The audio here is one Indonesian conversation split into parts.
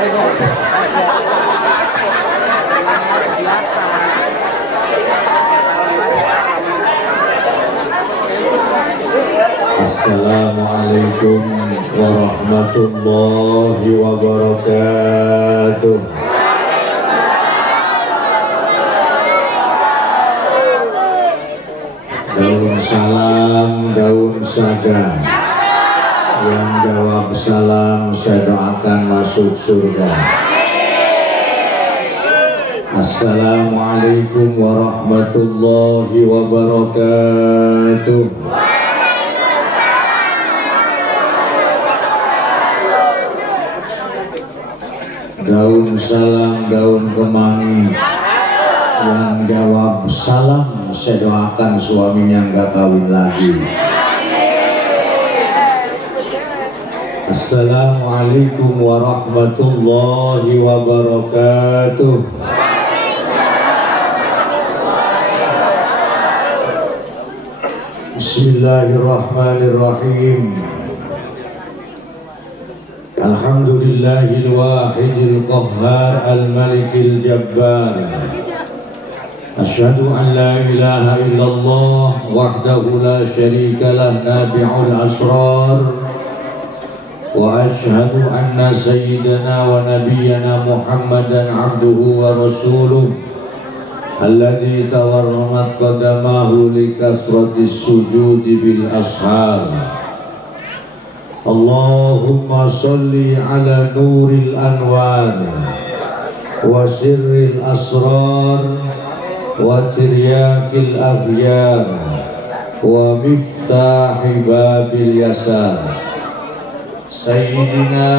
Assalamualaikum warahmatullahi wabarakatuh. Daun salam, daun saga. Yang jawab salam saya doakan masuk surga. Assalamualaikum warahmatullahi wabarakatuh. Daun salam, daun kemangi. Yang jawab salam saya doakan suaminya nggak kawin lagi. Assalamualaikum warahmatullahi wabarakatuh. Bismillahirrahmanirrahim. Alhamdulillahil wahidil qahhar al-malikil jabbar. Asyhadu an la ilaha illallah wahdahu la syarika lah nabi'ul asrar. Wa asyhadu anna sayyidana wa nabiyyana Muhammadan abduhu wa rasuluh alladzi tawarramat qadamahu li kasratis sujudi bil ashar. Allahumma salli ala nuril anwar wa sirril asrar wa tiryakil aghyar wa miftahi babil yasar Sayyidina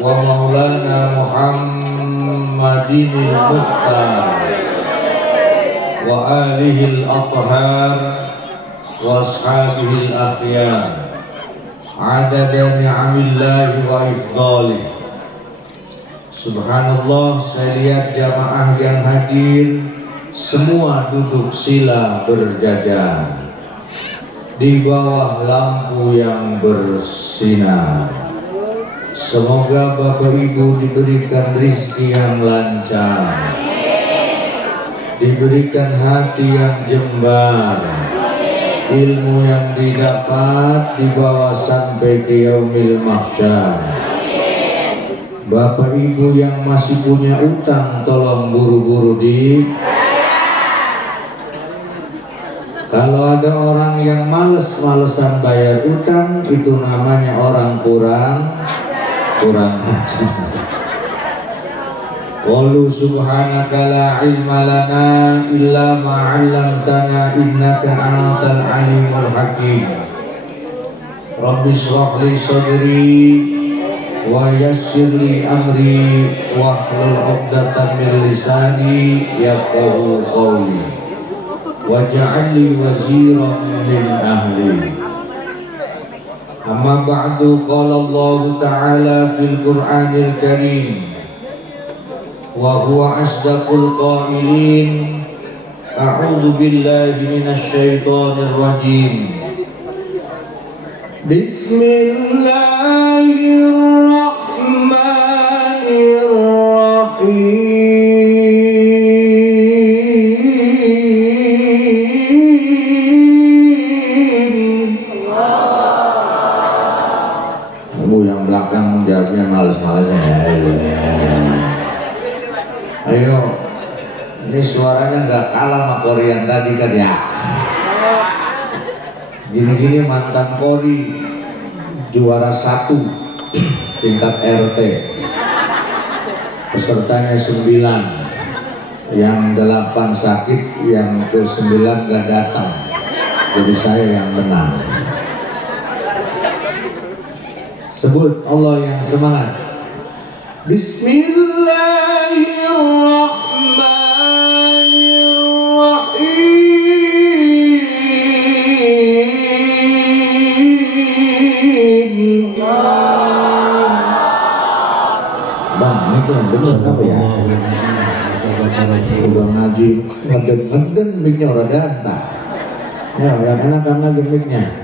wa maulana Muhammadinil Mukhtar wa alihil athhar wa ashabihil akhyar adada ni'amillahi wa ifdalih. Subhanallah, saya lihat jamaah yang hadir semua duduk sila berjajar di bawah lampu yang bersinar. Semoga Bapak Ibu diberikan rezeki yang lancar, diberikan hati yang jembar, ilmu yang didapat dibawa sampai ke yaumil mahsyar. Bapak Ibu yang masih punya utang tolong buru-buru di. Kalau ada orang yang males-malesan bayar utang, itu namanya orang kurang ajar. Qalu subhanaka la ilma lana illa ma 'allamtana innaka antal alimul hakim. Rabbi shrah li sadri wa yassir li amri wahlul 'uqdatam min lisani yafqahu qawli waj'al li waziran min ahli. Amma ba'du, qala Allah ta'ala fil Qur'anil Karim wa huwa asdaqul qailin. A'udzu billahi minasy syaithanir rajim. Bismillahirrahmanirrahim. Kamu yang belakang menjawabnya males-malesan ya. Ayo, ini suaranya nggak kalah sama Korean tadi kan ya. Gini-gini mantan Kori juara 1 tingkat RT, pesertanya 9, yang 8 sakit, yang ke-9 gak datang, jadi saya yang menang. Sebut Allah yang semangat. Bismillahirrahmanirrahim. Bang, ini kurang bener apa ya? Udah ngaji ngeden mic-nya orang gantah. Ya, yang enakan lagi mic-nya.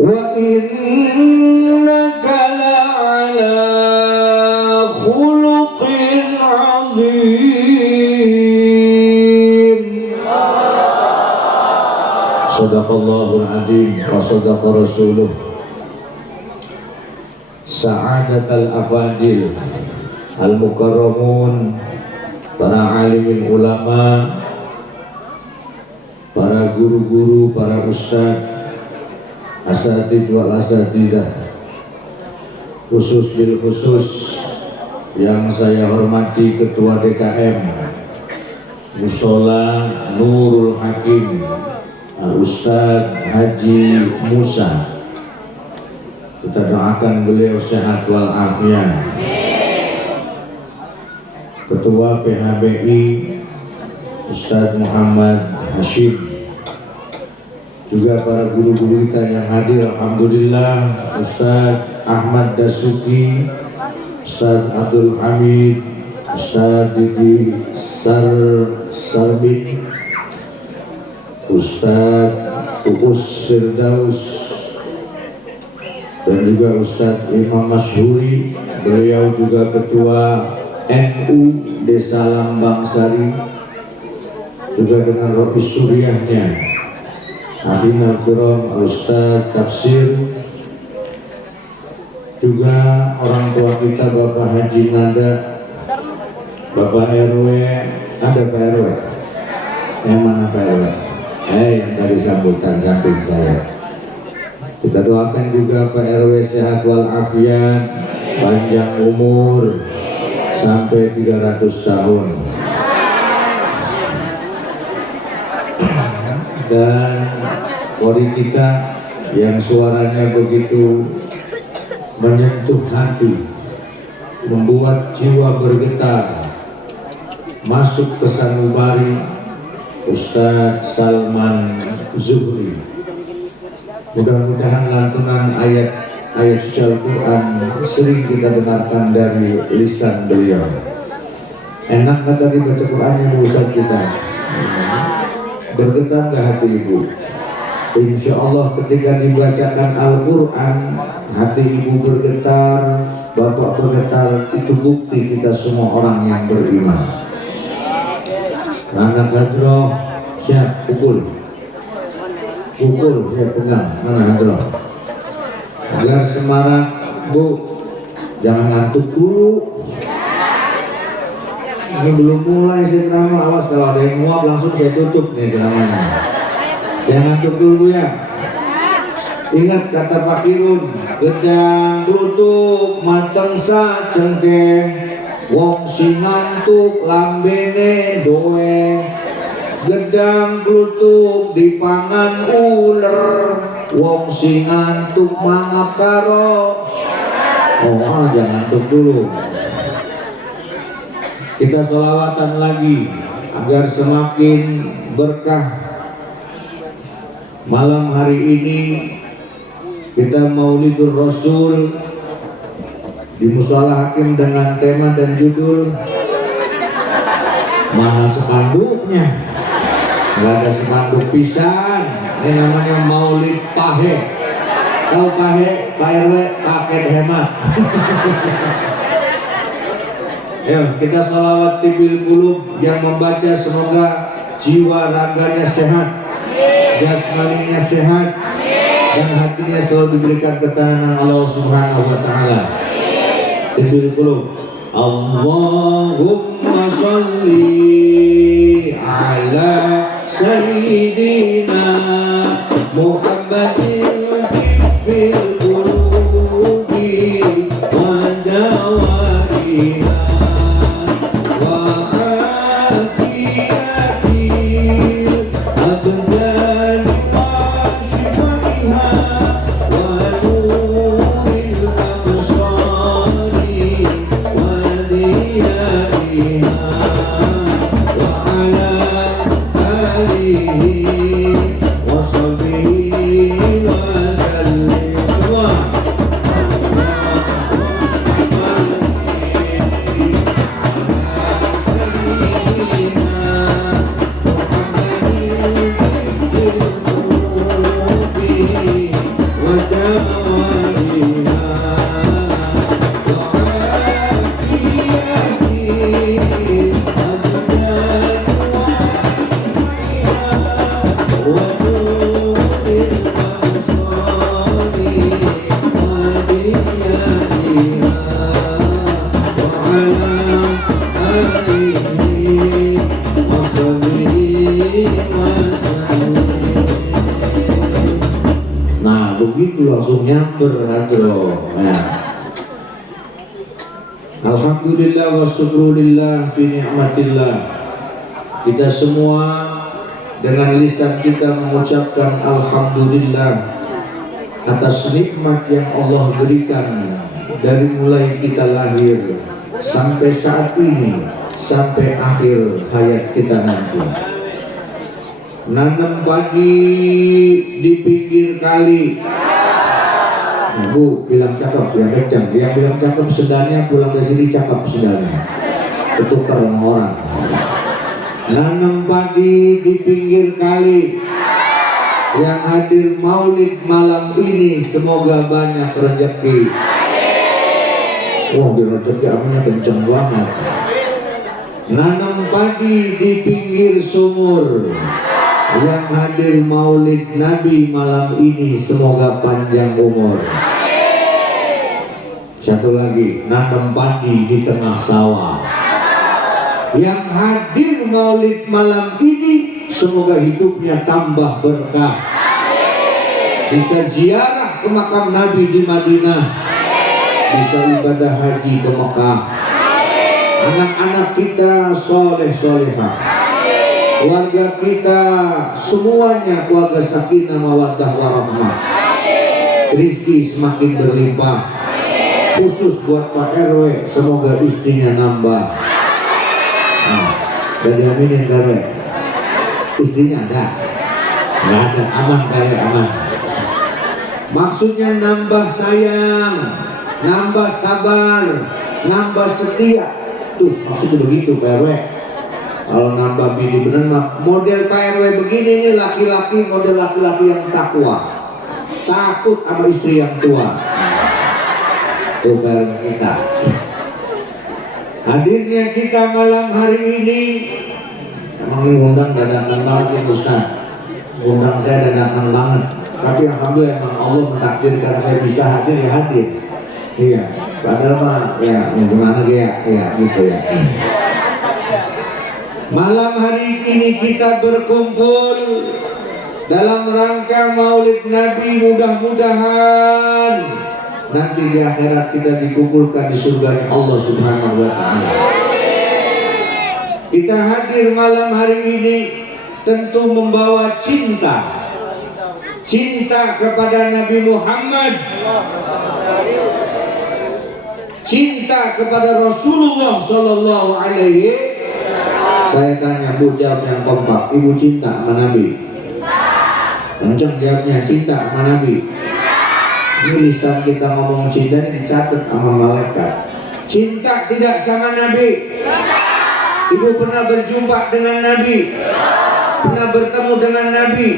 Wa innaka la'ala Sadaqallahul adzim wa sadaqa rasuluh. Sa'adatal afadil al-mukarramun, para alimin ulama, para guru-guru, para ustadz, asatidz wal asatidah, khusus bil khusus yang saya hormati Ketua DKM Mushola Nurul Hakim Al-Ustadz Haji Musa. Kita doakan beliau sehat walafiat. Ketua PHBI Ustadz Muhammad Hashim, juga para guru-guru kita yang hadir, alhamdulillah, Ustadz Ahmad Dasuki, Ustadz Abdul Hamid, Ustadz Didi Sarbin, Ustadz Uus Firdaus, dan juga Ustadz Imam Masyhuri. Beliau juga Ketua NU Desa Lambang Sari, juga dengan Robi Suriahnya, Adin Al-Quram, Ustadz Tafsir, juga orang tua kita Bapak Haji Nanda, Bapak RW, ada Pak RW? Yang mana Pak RW? Yang tadi sambutan samping saya. Kita doakan juga Pak RW sehat walafiat, panjang umur sampai 300 tahun. Dan kori kita yang suaranya begitu menyentuh hati, membuat jiwa bergetar, masuk ke sanubari, Ustadz Salman Zuhri. Mudah-mudahan lantunan ayat suci Al-Quran sering kita dengarkan dari lisan beliau. Enak nggak tadi baca Qurannya Ustadz kita? Bergetar nggak hati ibu? Insya Allah ketika dibacakan Al-Quran, hati ibu bergetar, bapak bergetar. Itu bukti kita semua orang yang beriman. Anak hadroh siap pukul, siap pegang. Mana hadroh? Agar semarak bu, jangan ngantuk dulu. Ini belum mulai saya ceramah, awas kalau ada yang nguap langsung saya tutup nih ceramahnya. Jangan ngantuk dulu ya. Ingat kata Pak Kirun, gedang tutup mateng sacengkeh, wong sing ngantuk lambene doe. Gedang tutup dipangan uler, wong sing ngantuk mangap karo. Jangan ngantuk dulu. Kita sholawatan lagi agar semakin berkah. Malam hari ini kita Maulidur Rasul di Mushola Hakim dengan tema dan judul mana spanduknya? Nggak ada spanduk pisan. Ini namanya Maulid Pahe. Tahu Pahe? Pak RW paket hemat. Ayo kita sholawat tibil qulub yang membaca semoga jiwa raganya sehat, jasmaninya sehat, dan hatinya selalu diberikan ketahanan Allah Subhanahu wa Ta'ala. Tibil qulub. Allahumma sholli ala sayyidina Muhammadin fil qulubi wa dawaiha. وعلى آله وصحبه Alhamdulillah wa syukrulillah fi ni'matillah. Kita semua dengan lisan kita mengucapkan alhamdulillah atas nikmat yang Allah berikan dari mulai kita lahir sampai saat ini, sampai akhir hayat kita nanti. Nanam pagi di pinggir kali. Bu bilang cakep, yang kencang. Yang bilang cakep sedanya pulang dari sini cakep sedanya. Ketukar sama orang. Nanam pagi di pinggir kali. Yang hadir maulid malam ini semoga banyak rezeki. Wah, di rezeki aminnya kencang banget. Nanam pagi di pinggir sumur. Yang hadir maulid Nabi malam ini semoga panjang umur. Satu lagi, nanam padi di tengah sawah. Yang hadir maulid malam ini semoga hidupnya tambah berkah. Bisa ziarah ke makam Nabi di Madinah, bisa ibadah haji ke Mekah. Anak-anak kita soleh-solehah, keluarga kita semuanya keluarga sakinah mawaddah warahmah. Rizki semakin berlimpah. Khusus buat Pak RW, semoga istrinya nambah. Dan diaminin RW. Istrinya ada? Nggak ada, aman RW, aman. Maksudnya nambah sayang, nambah sabar, nambah setia. Tuh maksudnya begitu Pak RW. Kalau nambah bini bener mah model Pak RW begini nih, laki-laki model laki-laki yang takwa, takut sama istri yang tua. Tuh bareng kita. Hadirnya kita malam hari ini, emang ini undang dadakan banget ya Ustaz. Undang saya dadakan banget. Tapi alhamdulillah emang Allah mentakdirkan saya bisa hadir ya hadir. Iya. Padahal mah ya gimana ya gitu ya. Malam hari ini kita berkumpul dalam rangka maulid Nabi, mudah-mudahan nanti di akhirat kita dikumpulkan di surga Allah Subhanahu wa Ta'ala. Kita hadir malam hari ini tentu membawa cinta kepada Nabi Muhammad, cinta kepada Rasulullah Sallallahu Alaihi. Saya tanya, Bu, jawab yang kompak. Ibu cinta sama Nabi? Kencang jawabnya, cinta sama Nabi. Ini lisan kita ngomong cinta ini dicatat sama malaikat. Cinta tidak sama Nabi? Ibu pernah berjumpa dengan Nabi? Pernah bertemu dengan Nabi?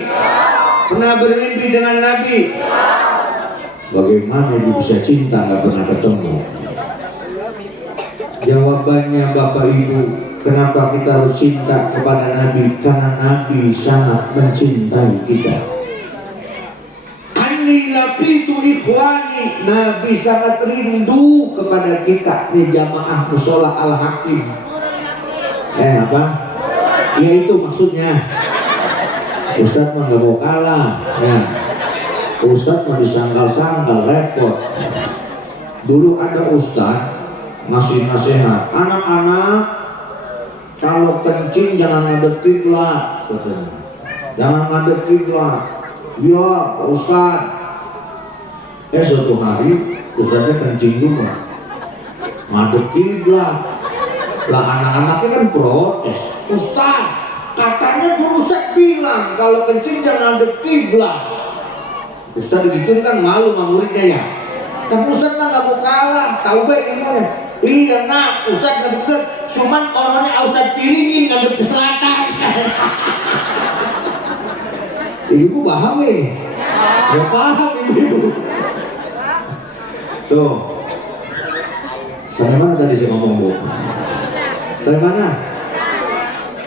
Pernah bermimpi dengan Nabi? Bagaimana ibu bisa cinta nggak pernah ketemu? Jawabannya Bapak Ibu, kenapa kita harus cinta kepada Nabi? Karena Nabi sangat mencintai kita. Lapitu ikhwani, Nabi sangat rindu kepada kita. Ini jamaah musola Al-Hakim. Apa? Ya itu maksudnya. Ustadz mah gak mau kalah ya. Ustadz mah disangkal-sangkal, repot. Dulu ada ustadz ngasih nasihat, anak-anak kalau kencing jangan ngadep kiblat, jangan ngadep kiblat. Ya Pak Ustadz. Suatu hari ustadznya kencing juga ngadep kiblat. Lah anak-anaknya kan protes, Ustadz katanya guru Ustadz bilang kalau kencing jangan ngadep kiblat. Ustadz gitu kan malu sama muridnya ya. Tapi Ustadz mah gak mau kalah, tahu baik gimana? Iya nak, Ustadz ngadep kiblat, cuman orangnya Ustadz pilingin ngadep ke selatan. Ibu paham ini? Ya paham ibu. Tuh, sampai mana tadi saya ngomong Bu? Sampai mana?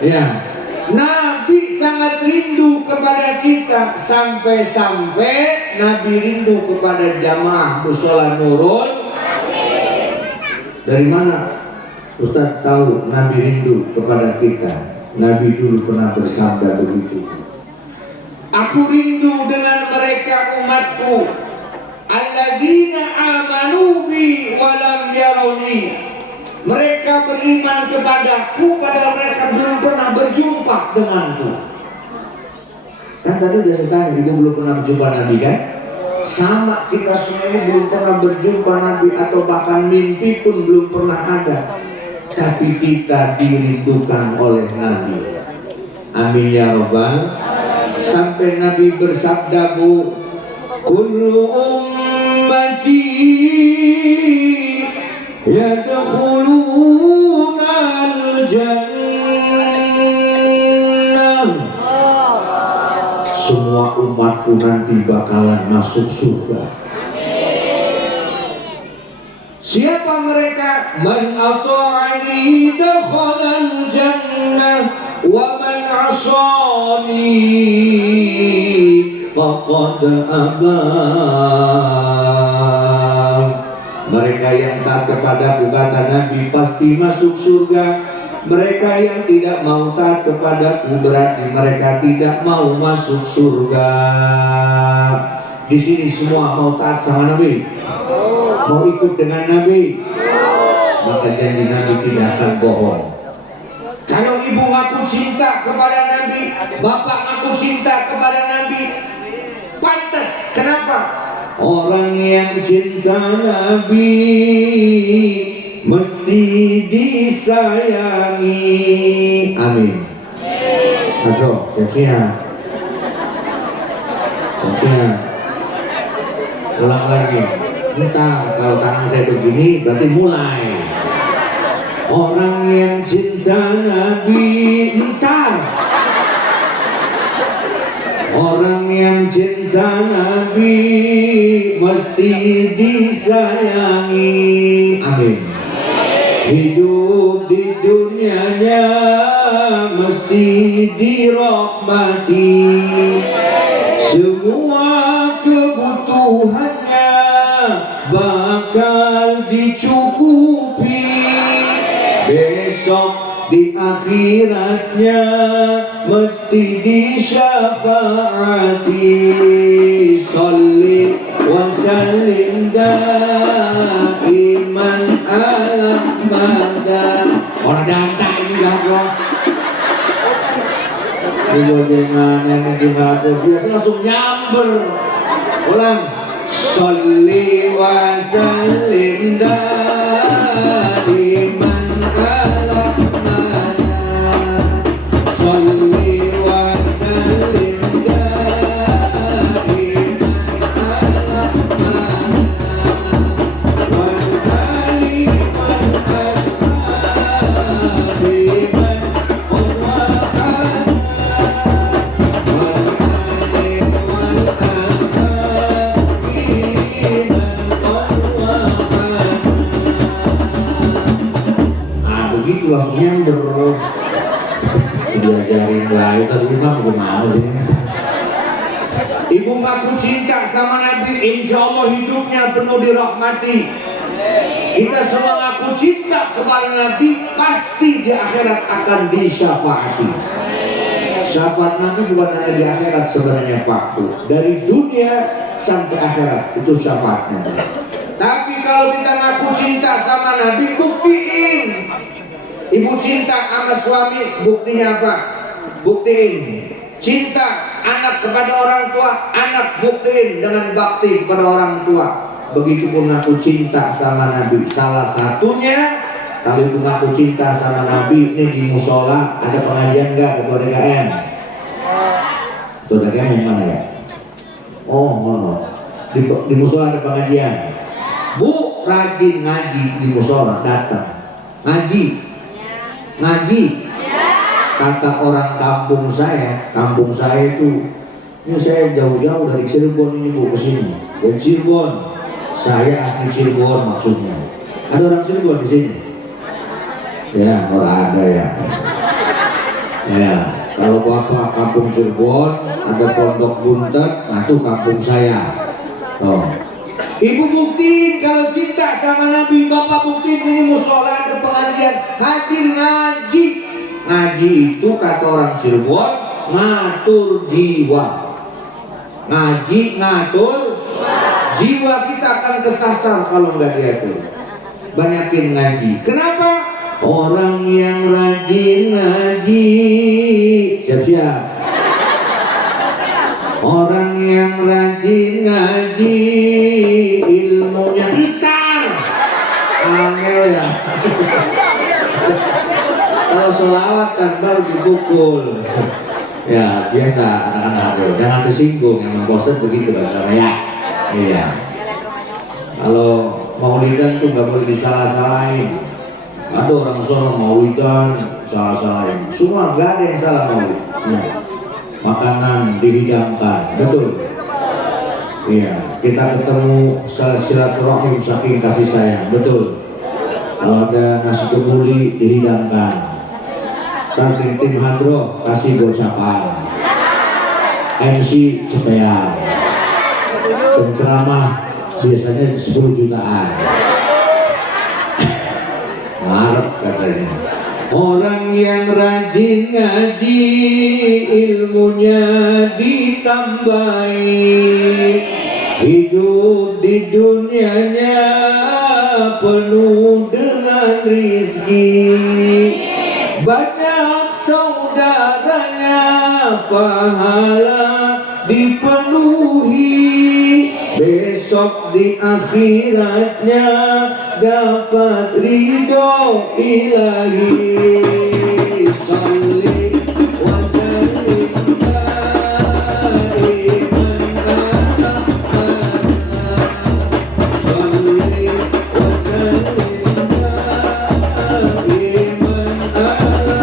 Ya, Nabi sangat rindu kepada kita sampai-sampai Nabi rindu kepada jamaah musola Nurul. Dari mana Ustaz tahu Nabi rindu kepada kita? Nabi dulu pernah bersabda begitu. Aku rindu dengan mereka umatku, alladzina amanu bi wa lam yarawni. Mereka beriman kepadaku padahal mereka belum pernah berjumpa denganku. Kan tadi udah saya tanya, ibu belum pernah berjumpa Nabi kan? Sama, kita semua ini belum pernah berjumpa Nabi, atau bahkan mimpi pun belum pernah ada. Tapi kita dirindukan oleh Nabi. Amin ya Rabbal. Sampai Nabi bersabda, Bu, kullu ummati yadkhuluna al-jannah. Semua umatku nanti bakalan masuk surga. Siapa mereka? Man ata'ani dakhalal jannah wa man 'asani faqad aba. Mereka yang taat kepadaku, kata Nabi, pasti masuk surga. Mereka yang tidak mau taat kepadaku berarti mereka tidak mau masuk surga. Di sini semua mau taat sama Nabi, mau ikut dengan Nabi, maka janji Nabi tidak akan bohong. Kalau ibu ngaku cinta kepada Nabi, bapak ngaku cinta kepada Nabi, pantas. Kenapa? Orang yang cinta Nabi mesti disayangi. Amin. Ayo, siap-siap. Ulang lagi. Entar kalau tangan saya begini berarti mulai. Orang yang cinta Nabi, entar. Orang yang cinta Nabi mesti disayangi. Amin. Hidup di dunianya mesti dirahmati. Semua kebutuhannya bakal dicukupi. Besok di akhiratnya mesti disyafaati. Sholli wa sallim daiman ala mada. Orang data ini gak ibu jangan yang juga biasa langsung nyamber. Ulang. Sholli wa sallim daiman ala mada. Sholli wa sallim daiman ala mada. Wal ali wal ashabi man begitu langsung nyamber. Diajarin lah, itu imam gimana sih? Ibu ngaku cinta sama Nabi, insya Allah hidupnya penuh dirahmati. Kita semua ngaku cinta kepada Nabi, pasti di akhirat akan disyafaati. Syafaat Nabi bukan hanya di akhirat sebenarnya Pak, dari dunia sampai akhirat itu syafaatnya. Tapi kalau kita ngaku cinta sama Nabi, buktiin. Ibu cinta sama suami, buktinya apa? Buktiin. Cinta anak kepada orang tua, anak buktiin dengan bakti kepada orang tua. Begitupun ngaku cinta sama Nabi. Salah satunya, kalau ibu ngaku cinta sama Nabi, ini di musola ada pengajian nggak ketua DKM? Ketua DKM yang mana ya? Oh, no. Di musola ada pengajian. Bu, rajin ngaji di musola, datang ngaji. Kata orang kampung saya itu, ini saya jauh-jauh dari Cirebon ini Bu kesini. Dari Cirebon, saya asli Cirebon maksudnya. Ada orang Cirebon di sini? Ya, orang ada ya. Ya, kalau bapak kampung Cirebon, ada Pondok Buntet, nah itu kampung saya. Oh. Ibu buktiin kalau cinta sama Nabi, bapak buktiin ini musola ada pengajian, hadir ngaji. Ngaji itu kata orang Cirebon ngatur jiwa. Ngaji ngatur jiwa, kita akan kesasar kalau nggak diatur. Banyakin ngaji. Kenapa? Orang yang rajin ngaji, siap-siap. Orang yang rajin ngaji, ilmunya pintar. Angel ya. Kalau sholawat kan baru dipukul. Ya biasa anak-anak, jangan tersinggung, emang bosan begitu bahasa ya. Iya. Kalau maulidan tuh nggak boleh disalah-salahin. Ada orang sono maulidan salah-salahin. Semua nggak ada yang salah maulid. Ya. Makanan dihidangkan, betul. Iya. Kita ketemu silaturahim saking kasih sayang, betul. Kalau ada nasi kebuli dihidangkan. Tarting tim hadroh kasih gocapan. MC cepean. Penceramah biasanya 10 jutaan. Marah katanya. Orang yang rajin ngaji, ilmunya ditambahi, hidup di dunianya penuh dengan rizki, banyak saudaranya, pahala dipenuhi, besok di akhiratnya dapat ridho ilahi. Salli wa sallim daiman ala salli wa sallim daiman ala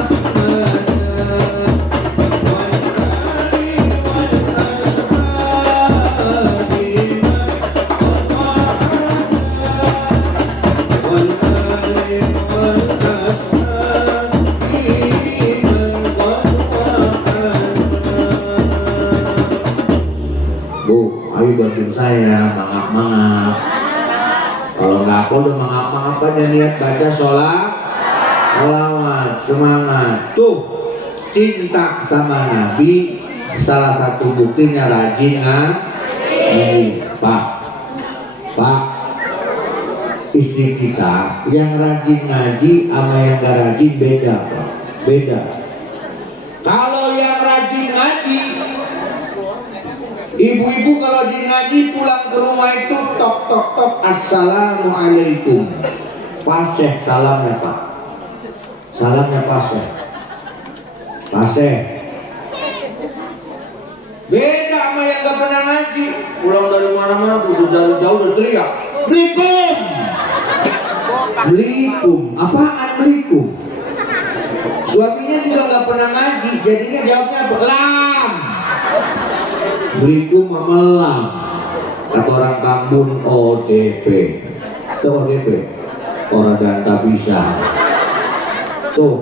Bu, ayo bantu saya mangap-mangap. Kalau nggak apa udah mangap-mangap aja niat baca sholat, sholawat, semangat. Tuh, cinta sama Nabi salah satu buktinya rajin ngaji. Pak, istri kita yang rajin ngaji sama yang gak rajin beda, Pak. Beda. Kalau yang rajin ngaji, ibu-ibu kalau rajin ngaji pulang ke rumah itu tok tok tok assalamualaikum. Paseh salamnya Pak. Salamnya paseh. Paseh. Beda sama yang gak pernah ngaji. Pulang dari mana-mana udah jauh-jauh udah teriak. Belikum. Belikum. Apaan belikum? Suaminya juga gak pernah ngaji, jadinya jawabnya lam. Belikum sama lam. Kata orang Tambun ODP. Itu ODP. Orang dan tak bisa. Tuh.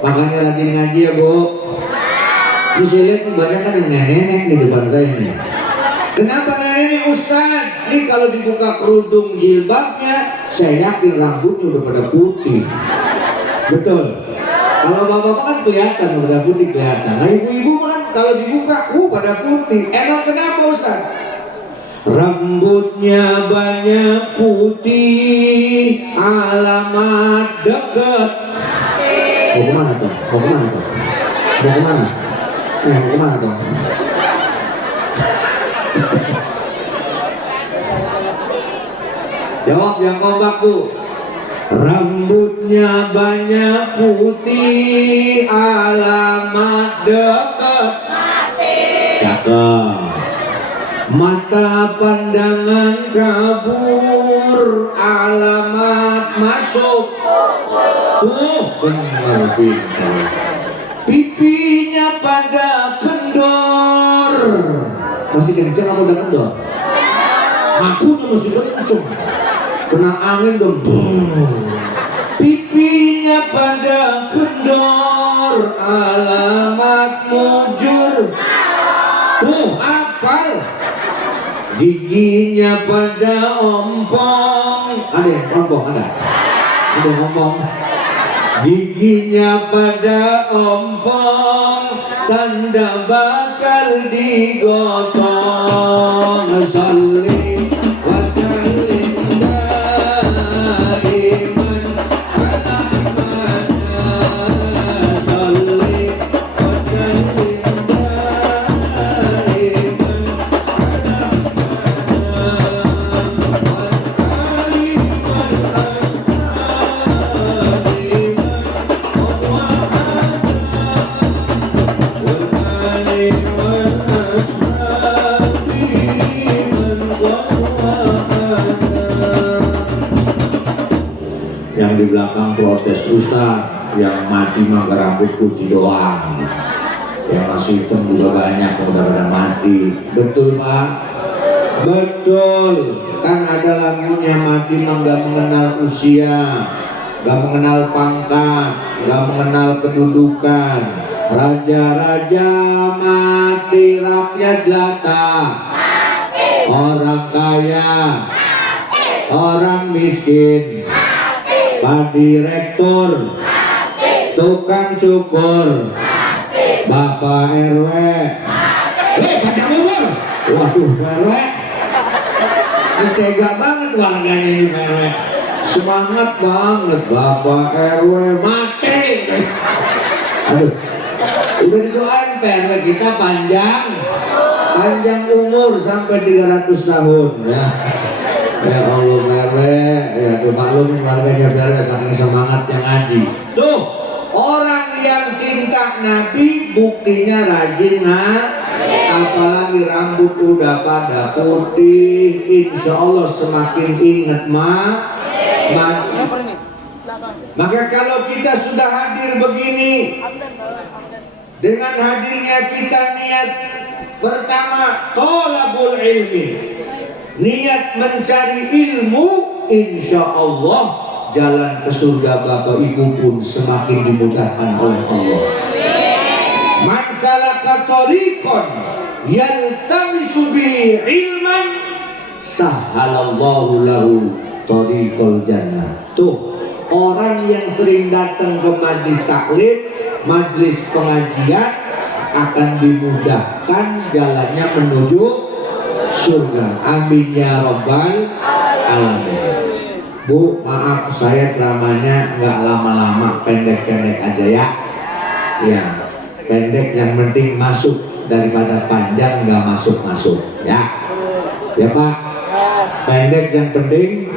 Makanya rajin ngaji ya Bu. Ini saya lihat nih banyak kan yang nenek-nenek di depan saya nih. Kenapa nenek Ustaz? Ini kalau dibuka kerudung jilbabnya, saya yakin rambutnya udah pada putih. Betul. Kalau bapak-bapak kan kelihatan pada putih kelihatan. Nah ibu-ibu kan kalau dibuka, pada putih. Emang kenapa Ustaz? Rambutnya banyak putih, alamat deket. Mau kemana dong? Mau kemana dong? Mau kemana? Mau kemana dong? Jawab yang kompak Bu. Rambutnya banyak putih, alamat dekat. Cakep. Mata pandangan kabur, alamat masuk. Benar pintar. Pipinya pada kendor. Masih kenceng apa udah kendor? Aku tuh masih kenceng. Kena angin dong. Pipinya pada kendor, alamat mujur. Apal. Giginya pada ompong. Ada yang ompong ada? Ada yang ompong. Giginya pada ompong, tanda bakal digotong. Salli wa sallim daiman ala Yang di belakang protes, Ustaz, yang mati mah rambut putih doang. Yang masih hitam juga banyak, mudah-mudahan mati. Betul Pak? Betul. Kan ada lagunya, mati mah gak mengenal usia, gak mengenal pangkat, gak mengenal kedudukan. Raja-raja mati, rakyat jelata. Orang kaya, orang miskin, Pak Direktur, tukang cukur, Bapak RW, panjang umur. Waduh, RW, tega banget warganya ini RW. Semangat banget, Bapak RW mati. Aduh, udah didoain RW kita panjang umur sampai 300 tahun ya. Ya Allah RW, ya tuh maklum warganya RW saking semangatnya ngaji. Tuh, orang yang cinta Nabi buktinya rajin apalagi rambut udah pada putih, insya Allah semakin ingat maka kalau kita sudah hadir begini, dengan hadirnya kita niat pertama tolabul ilmi, niat mencari ilmu, insya Allah jalan ke surga Bapak Ibu pun semakin dimudahkan oleh Allah. Man salaka tariqan yaltamisu bihi ilman sahhalallahu lahu tariqal jannah. Tuh, orang yang sering datang ke majlis taklim, majlis pengajian akan dimudahkan jalannya menuju surga. Amin ya rabbal alamin. Bu, maaf saya ceramahnya nggak lama-lama, pendek-pendek aja ya. Ya, pendek yang penting masuk daripada panjang nggak masuk-masuk ya. Ya Pak, pendek yang penting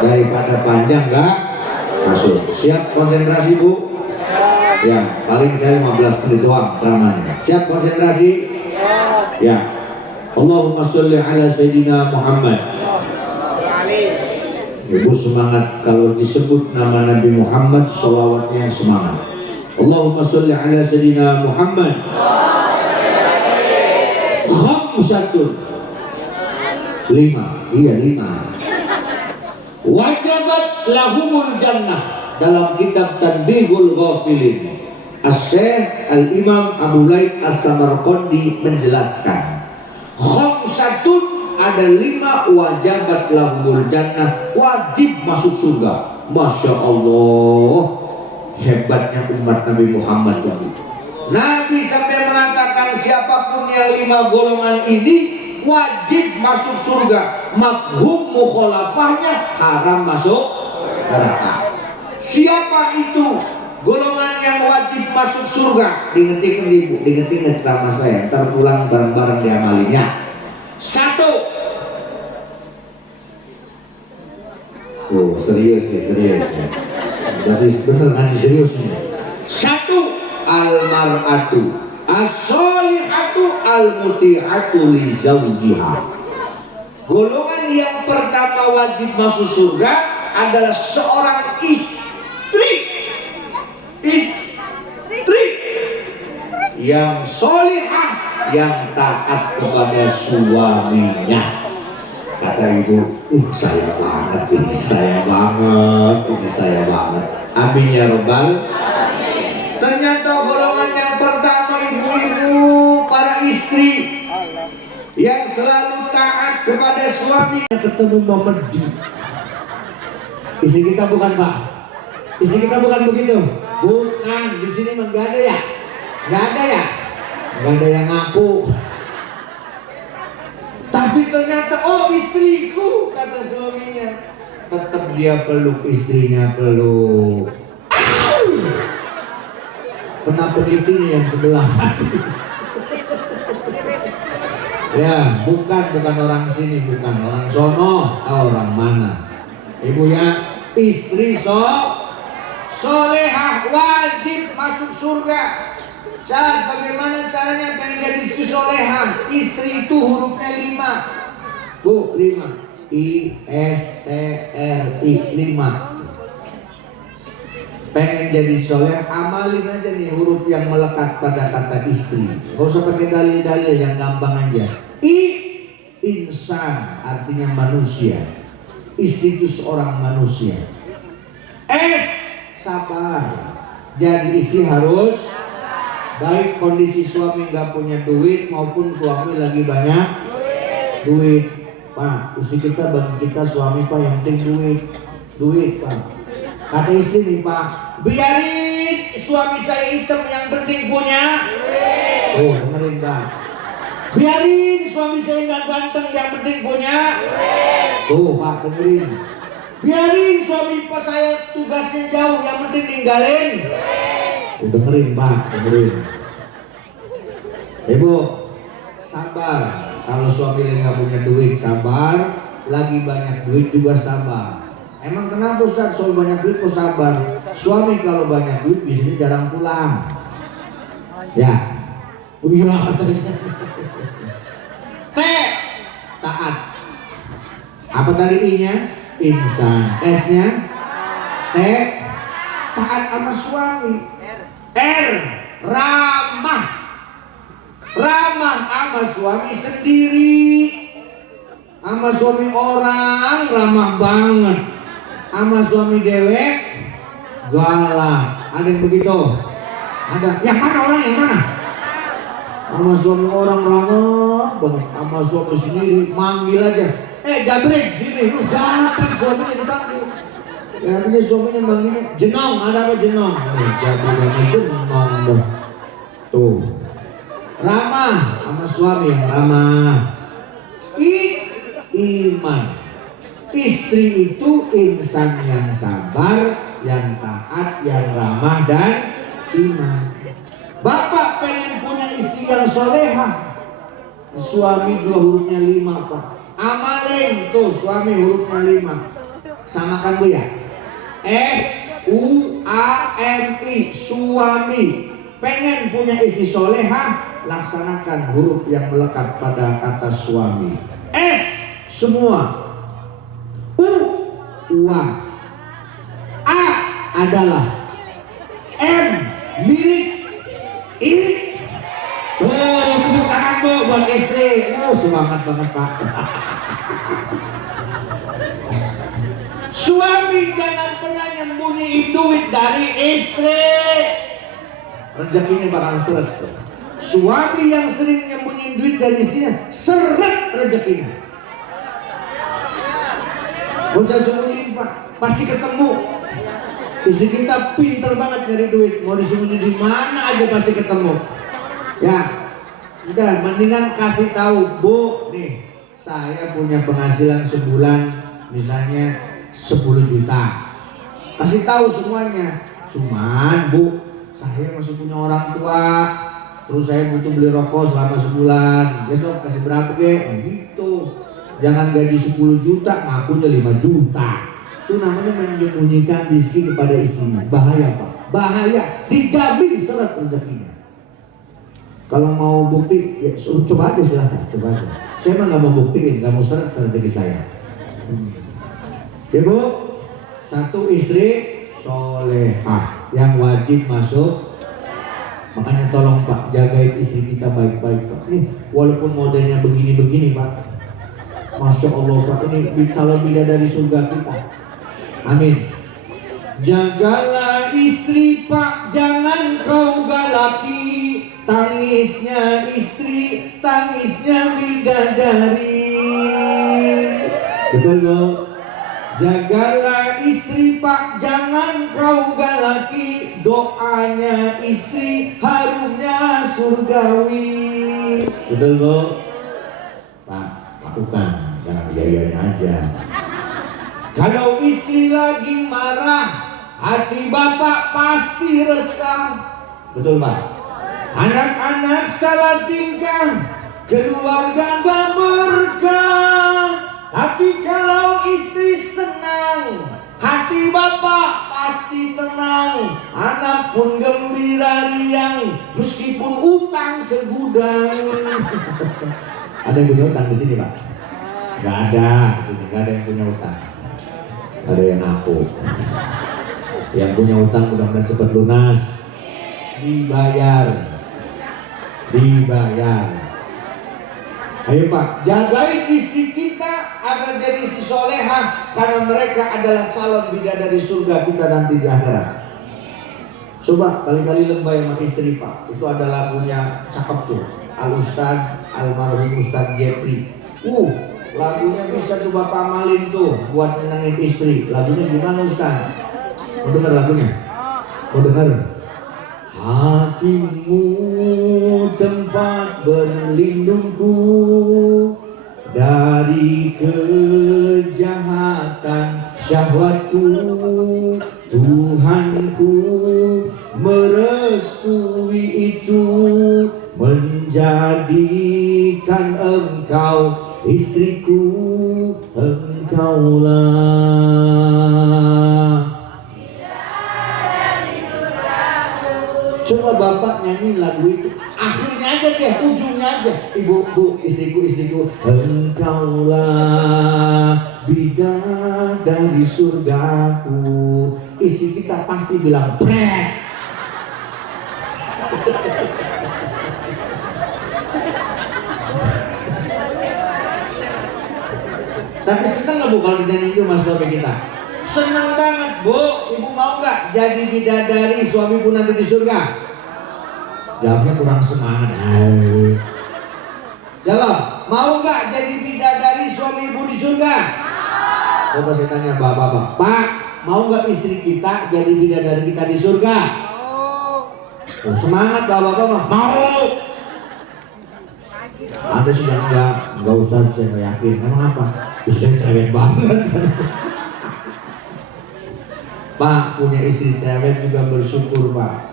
daripada panjang nggak masuk. Siap konsentrasi Bu? Ya, paling saya 15 menit doang ceramahnya. Siap konsentrasi? Ya. Allahumma sholli ala Sayyidina Muhammad. Ibu semangat kalau disebut nama Nabi Muhammad, sholawatnya yang semangat. Allahumma sholli ala Sayyidina Muhammad. Khamsatun, 5, iya 5. Wajabat lahumul jannah. Dalam kitab Tanbihul Ghafilin, As-Syaikh Al-Imam Abu Laith As-Samarqandi menjelaskan, khamsatun, ada 5 wajabat lahumul jannah, wajib masuk surga. Masya Allah, hebatnya umat Nabi Muhammad itu. Nabi sampai mengatakan siapapun yang 5 golongan ini wajib masuk surga. Mafhum mukhalafahnya haram masuk neraka. Siapa itu golongan yang wajib masuk surga? Diingetin Ibu, diingetin ceramah saya, ntar pulang bareng-bareng diamalinya. 1. Oh serius ya, serius ya. Jadi bener ngaji serius nih. 1. Al-mar'atu as-solihatu al-muti'atu li zawjiha. Golongan yang pertama wajib masuk surga adalah seorang istri yang solihah, yang taat kepada suaminya. Kata ibu, saya banget ini, saya banget, ini saya banget. Amin ya rabbal. Ternyata golongan yang pertama ibu-ibu, para istri yang selalu taat kepada suami. Ketemu momen di istri kita bukan Pak, istri kita bukan begitu, bukan. Di sini enggak ada ya, enggak ada ya, enggak ada yang ngaku. Tapi ternyata oh istriku, kata suaminya. Tetap dia peluk istrinya, peluk. Kena penitinya yang sebelah. Ya, bukan orang sini, bukan orang sono, orang mana? Ibu ya, istri solehah wajib masuk surga. Saat bagaimana caranya pengen jadi istri solehah? Istri itu hurufnya 5. Bu, 5. I-S-T-R-I, 5. Pengen jadi soleh, amalin aja nih huruf yang melekat pada kata istri. Gak usah pakai dalil-dalil yang gampang aja. Insan artinya manusia. Istri itu seorang manusia. Sabar. Jadi istri harus baik kondisi suami nggak punya duit maupun suami lagi banyak duit. Pak, istri kita bagi kita suami Pak yang penting duit Pak. Kata istri nih Pak, biarin suami saya hitam yang penting punya duit. Oh dengerin Pak. Biarin suami saya nggak ganteng yang penting punya duit. Tuh Pak dengerin. Biarin suami Pak saya tugasnya jauh yang penting ninggalin duit. Oh dengerin Pak, dengerin. Ibu sabar. Kalau suami nggak punya duit sabar, lagi banyak duit juga sabar. Emang kenapa Ustaz soal banyak duit kok sabar? Suami kalau banyak duit biasanya jarang pulang. Ya, punya katanya. Taat. Apa tadi I-nya? Insan. S-nya? Taat sama suami. Ramah. Ramah sama suami sendiri, sama suami orang ramah banget, sama suami dewek galak. Ada yang begitu? Ada. Yang mana orang yang mana? Sama suami orang ramah banget, sama suami sendiri manggil aja. Jabrik sini, lu jabrik suaminya dipanggil. Ya artinya suaminya manggilnya jenong. Ada apa jenong? Jabrik jenong. Tuh. Ramah sama suami yang ramah. Iman. Istri itu insan yang sabar, yang taat, yang ramah dan iman. Bapak pengen punya istri yang solehah. Suami juga hurufnya 5 Pak. Amalin tuh suami hurufnya 5. Samakan Bu ya. SUAMI suami. Pengen punya istri solehah, laksanakan huruf yang melekat pada kata suami. S semua. Uang. A adalah. M milik. I tepuk tangan Bu buat istri. Semangat banget Pak. Suami jangan pernah nyembunyiin duit dari istri. Rezekinya bakal seret. Suami yang sering nyembunyiin duit dari istrinya, seret rezekinya. Gak usah sembunyiin Pak, pasti ketemu. Istri kita pinter banget nyari duit, mau disembunyiin di mana aja pasti ketemu. Ya, udah mendingan kasih tahu Bu, nih saya punya penghasilan sebulan misalnya 10 juta. Kasih tahu semuanya. Cuman Bu, saya masih punya orang tua, terus saya butuh beli rokok selama sebulan. Besok kasih berapa gitu. Jangan gaji 10 juta, ngakunya 5 juta. Itu namanya menyembunyikan rezeki kepada istrinya. Bahaya Pak, bahaya. Dijamin seret rezekinya. Kalau mau bukti, ya coba aja silahkan, coba aja. Saya mah nggak mau buktiin, nggak mau seret rezeki saya. Ibu, satu istri solehah yang wajib masuk. Makanya tolong Pak, jagain istri kita baik-baik Pak. Nih, walaupun modelnya begini-begini Pak, Masya Allah Pak, ini calon bidadari surga kita. Amin. Jagalah istri Pak, jangan kau galaki. Tangisnya istri, tangisnya bidadari. Betul Bu? Jagalah istri Pak, jangan kau galaki. Doanya istri, harumnya surgawi. Betul Bu? Pak, lakukan, jangan yayain aja. Kalau istri lagi marah, hati bapak pasti resah. Betul Pak? Anak-anak salah tingkah, keluarga gak berkah. Tapi kalau istri senang, hati bapak pasti tenang. Anak pun gembira riang, meskipun utang segudang. Ada yang punya utang di sini Pak? Gak ada di sini, gak ada yang punya utang. Ada yang ngaku. Yang punya utang mudah-mudahan cepat lunas. Dibayar. Ayo Pak, jagain istri kita agar jadi istri solehah, karena mereka adalah calon bidadari surga kita nanti di akhirat. Coba kali-kali lembay sama istri Pak, itu ada lagunya cakep tuh, Al-Ustad, almarhum Ustad Jepri. Lagunya bisa tuh Bapak amalin tuh buat nyenengin istri. Lagunya gimana Ustad? Mau denger lagunya? Mau denger? Hatimu tempat berlindungku dari kejahatan syahwatku. Tuhanku merestui itu, menjadikan engkau istriku, engkaulah. Coba Bapak nyanyi lagu itu, akhirnya aja deh, ujungnya aja. Ibu, istriku, engkaulah bidadari surgaku. Istri kita pasti bilang brek. Tapi seneng gak Bu kalau dinyanyi itu Mas Bapak kita? Seneng banget Bu. Ibu mau gak jadi bidadari suamiku nanti di surga? Jawabnya kurang semangat. Jawab, mau gak jadi bidadari suami ibu di surga? Coba saya tanya bapak-bapak, Pak, mau gak istri kita jadi bidadari kita di surga? Semangat bapak-bapak, mau. Ada sih yang enggak usah, saya nggak yakin. Emang apa? Saya cewek banget. Pak, punya istri cewek juga bersyukur Pak.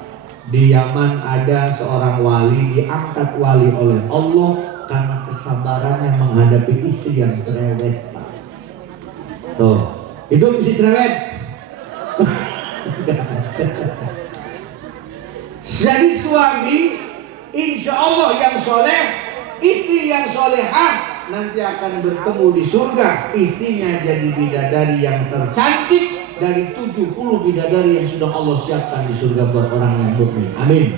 Di Yaman ada seorang wali diangkat wali oleh Allah karena kesabarannya menghadapi istri yang cerewet Pak. Tuh, hidup istri cerewet. Jadi suami insya Allah yang soleh, istri yang solehah nanti akan bertemu di surga. Istrinya jadi bidadari yang tercantik dari 70 bidadari yang sudah Allah siapkan di surga buat orang yang mukmin. Amin.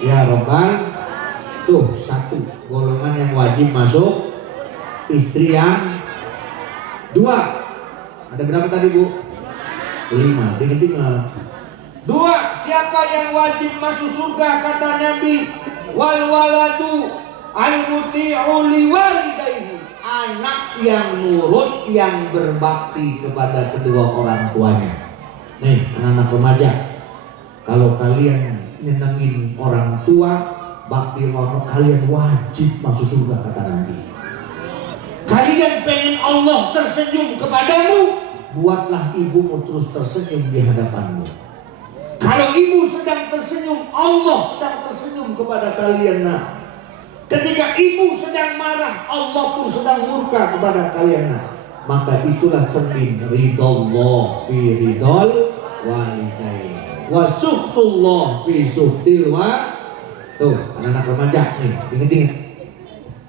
Ya Rabbal. Tuh, satu golongan yang wajib masuk, istri yang dua. Ada berapa tadi Bu? 5. Dengar. 2. Siapa yang wajib masuk surga kata Nabi? Wal waladu al-muti'u liwalidayhi. Anak yang nurut, yang berbakti kepada kedua orang tuanya. Nih, anak-anak remaja, kalau kalian nyenengin orang tua, bakti orang, kalian wajib masuk surga kata Nabi. Kalian pengen Allah tersenyum kepadamu, buatlah ibumu terus tersenyum di hadapanmu. Kalau ibu sedang tersenyum, Allah sedang tersenyum kepada kalian. Nah, ketika ibu sedang marah, Allah pun sedang murka kepada kalian. Nah, maka itulah cermin ridallah fi ridal walidain wa suhtullah fi suhtil wa. Tuh, anak-anak remaja nih, inget-inget.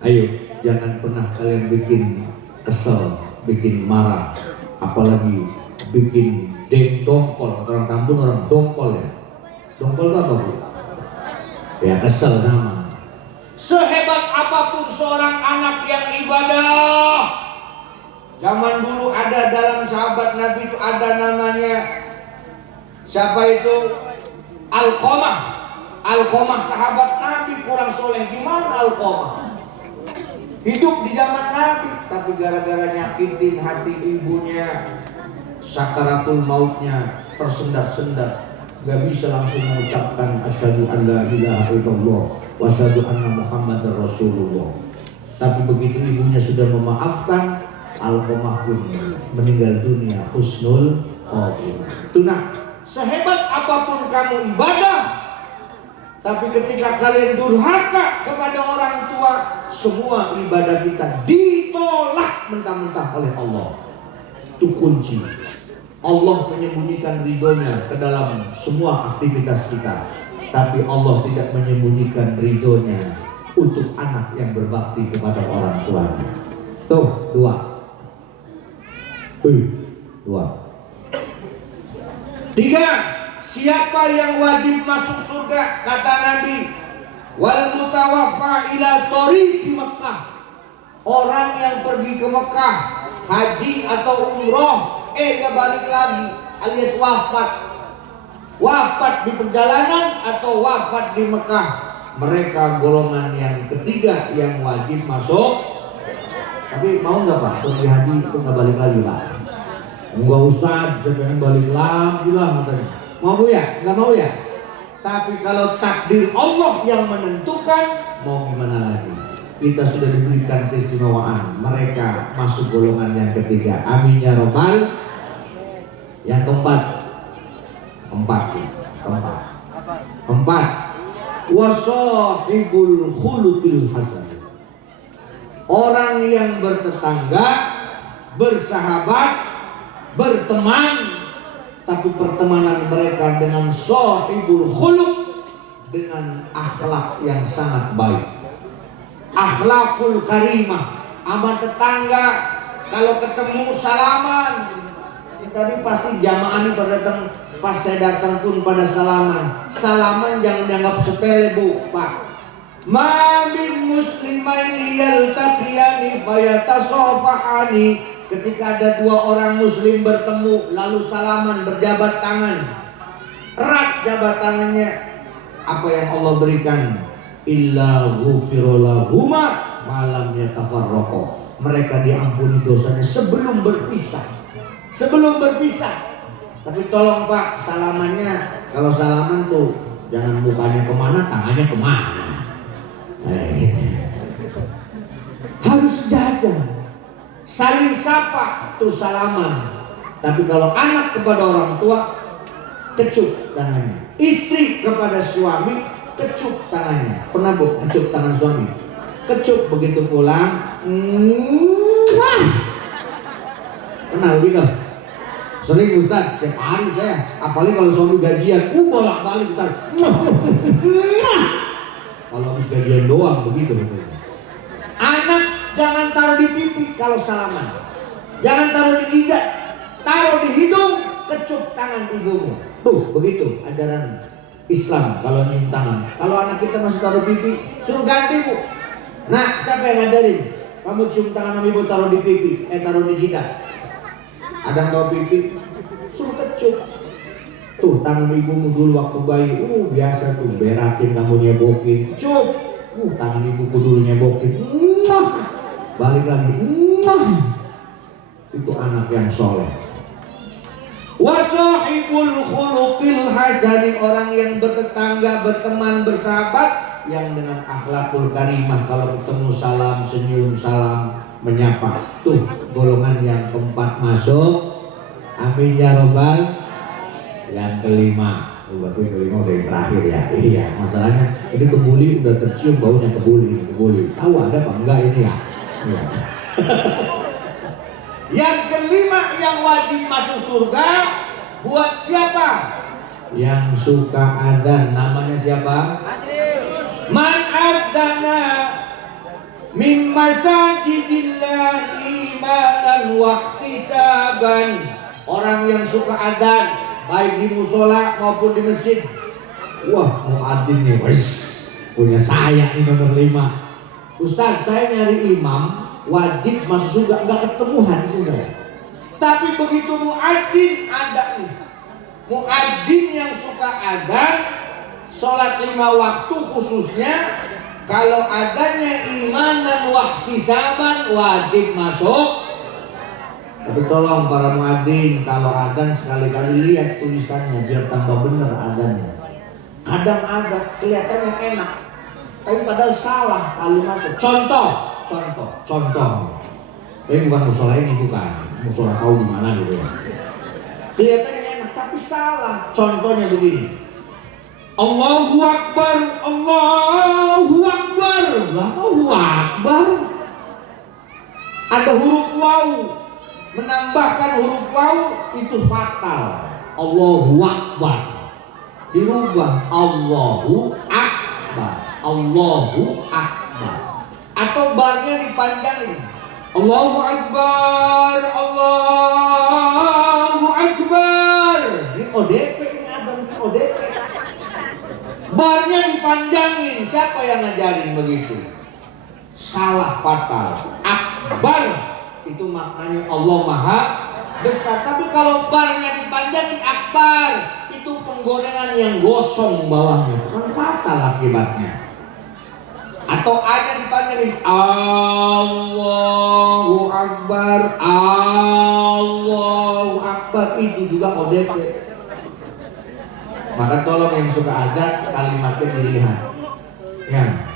Ayo, jangan pernah kalian bikin kesel, bikin marah, apalagi bikin dongkol. Orang kampung orang dongkol ya. Dongkol itu apa Bu? Ya kesel sama. Sehebat apapun seorang anak yang ibadah, zaman dulu ada dalam sahabat Nabi itu ada namanya siapa itu? Alqamah. Alqamah sahabat Nabi kurang soleh. Gimana Alqamah? Hidup di zaman Nabi, tapi gara-gara nyakitin hati ibunya, sakaratul mautnya tersendat-sendat, gak bisa langsung mengucapkan asyhadu an la ilaha illallah wa asyhadu anna muhammadar rasulullah. Tapi begitu ibunya sudah memaafkan, Alqamah pun meninggal dunia husnul khotimah. Tunah, sehebat apapun kamu ibadah, tapi ketika kalian durhaka kepada orang tua, semua ibadah kita ditolak mentah-mentah oleh Allah. Itu kunci. Allah menyembunyikan ridhonya ke dalam semua aktivitas kita, tapi Allah tidak menyembunyikan ridhonya untuk anak yang berbakti kepada orang tuanya. Tuh, 2. Tiga, siapa yang wajib masuk surga? Kata Nabi, wal mutawaffa ila thariqi Mekah. Orang yang pergi ke Mekah, haji atau umroh, gak balik lagi, alias wafat. Wafat di perjalanan atau wafat di Mekah, mereka golongan yang ketiga yang wajib masuk. Tapi mau nggak Pak, pergi haji itu nggak balik lagi Pak? Enggak Ustaz, saya pengen balik lagi lah katanya. Mau ya? Nggak mau ya? Tapi kalau takdir Allah yang menentukan, mau gimana lagi? Kita sudah diberikan keistimewaan, mereka masuk golongan yang ketiga. Amin ya robbal. Yang keempat, wasahibul khuluqil hasan. Orang yang bertetangga, bersahabat, berteman, tapi pertemanan mereka dengan sahibul khuluq, dengan akhlak yang sangat baik. Akhlakul karimah. Sama tetangga kalau ketemu salaman. Tadi pasti jamaah ini pada datang, pas saya datang pun pada salaman. Salaman jangan dianggap sepele Bu, Pak. Ma min muslimaini yaltaqiyani fayatasafahani. Ketika ada dua orang muslim bertemu lalu salaman, berjabat tangan, erat jabat tangannya, apa yang Allah berikan? Illa ghufira lahuma malam yatafarraqo. Mereka diampuni dosanya sebelum berpisah. Tapi tolong Pak, salamannya kalau salaman tuh jangan mukanya kemana, tangannya kemana. Harus sejadah, saling sapa tuh salaman. Tapi kalau anak kepada orang tua, kecup tangannya. Istri kepada suami, kecup tangannya. Pernah Bu kecup tangan suami? Kecup begitu pulang. Pernah begitu? Sering Ustaz, setiap hari saya. Apalagi kalau suami gajian, bolak-balik Ustaz. Kalau habis gajian doang begitu. Anak jangan taruh di pipi kalau salaman. Jangan taruh di jidat, taruh di hidung, kecup tangan ibumu. Tuh begitu ajaran Islam kalau nyium tangan. Kalau anak kita masih taruh pipi, suruh ganti Bu. Nah, siapa yang ngajarin? Kamu cium tangan ibu taruh di pipi, taruh di jidat. Ada yang taruh pipi, suruh kecup. Tuh tangan ibumu dulu waktu bayi, biasa tuh berakin kamu nyebokin, cup. Tangan ibuku dulu nyebokin, balik lagi, itu anak yang soleh. Wasahibul khuluqil hasani, orang yang bertetangga, berteman, bersahabat, yang dengan akhlakul karimah. Kalau ketemu salam, senyum, salam, menyapa. Tuh golongan yang keempat masuk. Amin ya robbal. Yang kelima, berarti kelima udah yang terakhir ya. Iya, masalahnya ini kebuli udah tercium baunya kebuli. Tahu ada apa enggak ini ya? Iya. Yang kelima yang wajib masuk surga buat siapa? Yang suka adzan. Namanya siapa? Man adzana min masajidillah imanan wa ihtisaban. Orang yang suka adzan baik di musola maupun di masjid. Wah, muadzin nih, punya saya nih nomor 5. Ustaz, saya nyari imam wajib masuk surga, nggak ketemu hadisnya saya. Tapi begitu muadzin ada nih, muadzin yang suka adzan, sholat 5 waktu khususnya, kalau adanya imanan wa ihtisaban wajib masuk. Tapi tolong para muadzin, kalau adzan sekali-kali lihat tulisannya biar tambah benar adzannya. Kadang ada kelihatannya enak, tapi padahal salah kalimatnya. Contoh. Tapi bukan musola ini, bukan musola tahu di mana gitu ya. Kelihatannya enak tapi salah. Contohnya begini. Allahu Akbar, Allahu Akbar, Allahu Akbar. Ada huruf waw. Menambahkan huruf waw itu fatal. Allahu Akbar dirubah Allahu Akbar, Allahu Akbar, atau barnya dipanjangin. Allahu Akbar, Allahu Akbar. ODP ini abang ODP. Barnya dipanjangin, siapa yang ngajarin begitu? Salah fatal. Akbar itu maknanya Allah Maha Besar. Tapi kalau barnya dipanjangin akbar, itu penggorengan yang gosong bawahnya, kan fatal akibatnya. Atau ada dipanjangin Allahu Akbar, Allahu Akbar, itu juga ODP. Maka tolong yang suka azan kalimatnya dilihat, ya,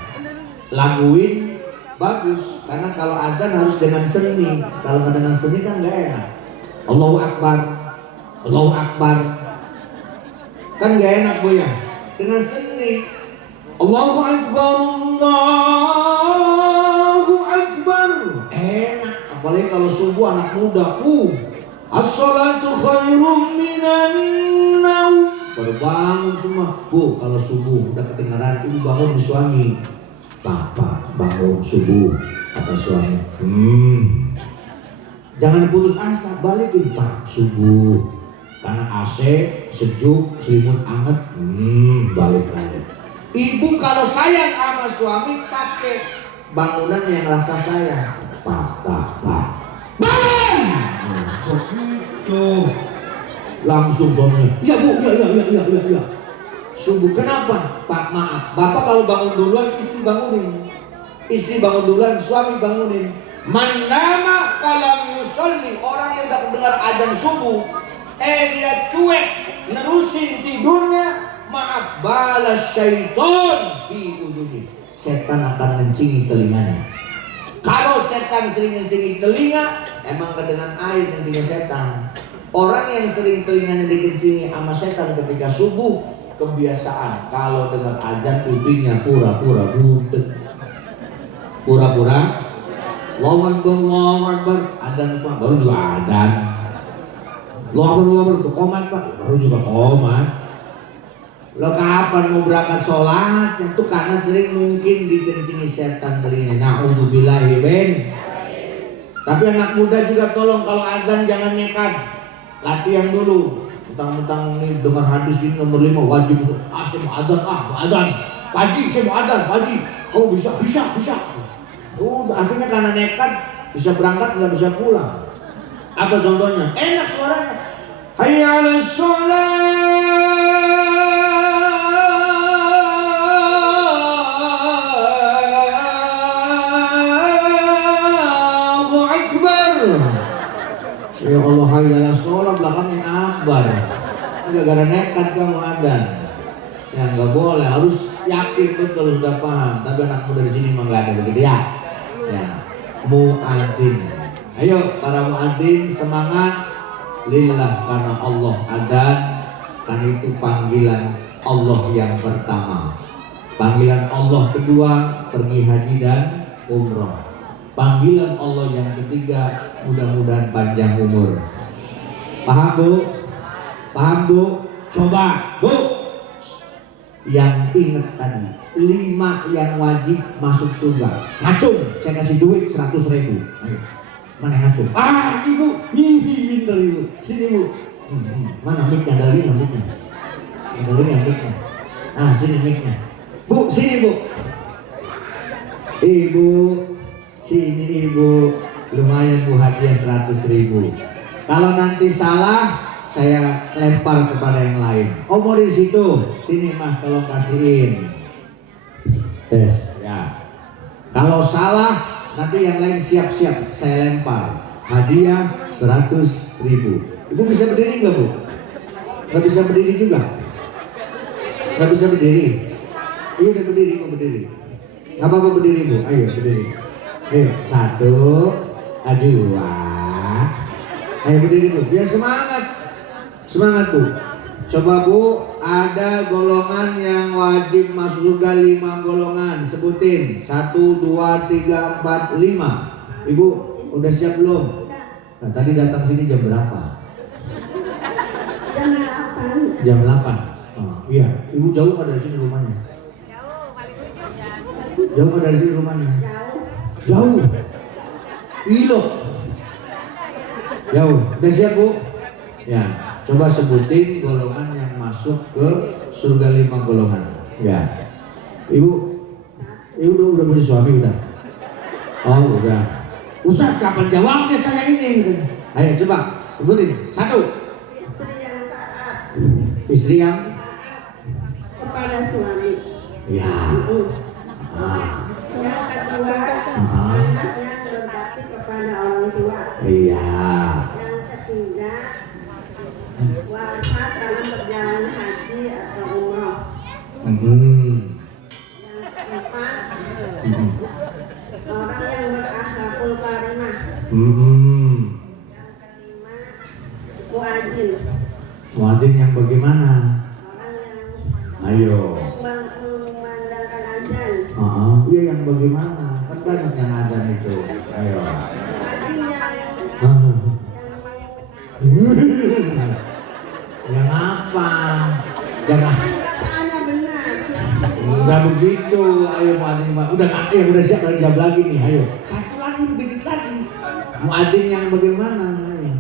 laguin bagus, karena kalau azan harus dengan seni. Kalau nggak dengan seni kan nggak enak. Allahu Akbar, Allahu Akbar, kan nggak enak Bu ya. Dengan seni, Allahu Akbar, Allahu Akbar, enak. Apalagi kalau subuh anak muda, as-salatu khairum minan naum, baru bangun semua. Bu, kalau subuh udah kedengaran, ibu bangun di suami, Bapak bangun subuh, kata suami. Jangan putus asa, balikin Pak subuh, karena AC sejuk, selimut anget, balik lagi. Ibu kalau sayang sama suami pakai bangunan yang rasa sayang. Pak, bangun! Begitu. Langsung suaminya, iya Bu, iya. Subuh, kenapa? Pak maaf, Bapak kalau bangun duluan istri bangunin. Istri bangun duluan, suami bangunin. Man nama kalam yusolli, orang yang udah dengar azan subuh, dia cuek, nerusin tidurnya, maaf, balas syaitan fi uduni, setan akan mencingi telinganya. Kalau setan sering mencingi telinga, emang kedengan air mencingi setan. Orang yang sering telinganya dikencingi sama setan ketika subuh, kebiasaan kalau dengar azan kupingnya pura-pura budek, pura-pura Allahu Akbar, adzan Pak, baru juga adzan. Allahu Akbar, qomat Pak, baru juga qomat. Lo kapan mau berangkat sholat? Itu karena sering mungkin dikencingi setan telinganya. Na'udzubillahi min. Tapi anak muda juga tolong kalau adzan jangan nekat. Latihan dulu. Mentang-mentang ini dengar hadis ini nomor 5 wajib. Saya mau adzan. Paji, saya mau adzan, Paji. Oh bisa. Akhirnya karena nekat bisa berangkat nggak bisa pulang. Apa contohnya? Enak suaranya. Hayya 'alas shalah. Allahu Akbar. Ya Allah, hayya 'alas shalah belakangnya akbar. Gara-gara nekat kamu adzan. Ya nggak boleh, harus yakin betul sudah paham. Tapi anak muda di sini memang nggak ada begitu ya. Ya, muadzin. Ayo para muadzin semangat lillah karena Allah. Adzan kan itu panggilan Allah yang pertama. Panggilan Allah kedua pergi haji dan umroh. Panggilan Allah yang ketiga mudah-mudahan panjang umur. Paham Bu? Paham Bu? Coba Bu. Yang ingat tadi 5 yang wajib masuk surga. Ngacung, saya kasih duit 100.000. Ayo, mana ngacung? Ibu, pinter ibu. Sini Bu. Mana mic-nya? Ada lagi mic-nya. Mic-nya. Sini mic-nya. Bu, sini Bu. Ibu, sini Ibu. Lumayan Bu, hadiah 100.000. Kalau nanti salah, saya lempar kepada yang lain. Oh mau di situ, sini Mas, tolong kasihin. Ya. Kalau salah, nanti yang lain siap-siap saya lempar. Hadiah 100.000. Ibu bisa berdiri nggak Bu? Nggak bisa berdiri juga? Nggak bisa berdiri? Iya udah berdiri, mau berdiri. Nggak apa-apa berdiri Bu, ayo berdiri. Ayo 1, 2. Ayo berdiri Bu, biar semangat. Semangat Bu. Coba Bu, ada golongan yang wajib masuk surga 5 golongan. Sebutin 1, 2, 3, 4, 5. Ibu udah siap belum? Nah, tadi datang sini jam berapa? Jam 8. Iya, Ibu jauh nggak dari sini rumahnya? Jauh, paling ujung. Jauh nggak dari sini rumahnya? Jauh. Ilo. Jauh. Udah siap Bu? Ya. Coba sebutin golongan yang masuk ke surga 5 golongan. Ya. Ibu udah punya suami udah? Oh udah. Ustaz kapan jawabnya saya ini? Ayo coba sebutin. 1. Istri yang taat Istri yang kepada suami. ya. Yang kedua, anak yang berbakti kepada orang tua. Iya. Yang ketiga, wafat dalam perjalanan haji atau umroh. Yang keempat, orang yang berakhlakul karimah. Yang kelima, muadzin. Muadzin yang bagaimana? Orang yang Ayo. memandangkan azan. Iya yang bagaimana? Kan banyak yang ada itu. Ayo. Muadzin yang Yang apa? Jangan. bacaannya benar. Enggak begitu. Ayo muadzin. Udah siap dari jam lagi nih. Ayo. Satu lagi, dikit lagi. Muadzin yang bagaimana? Ayo.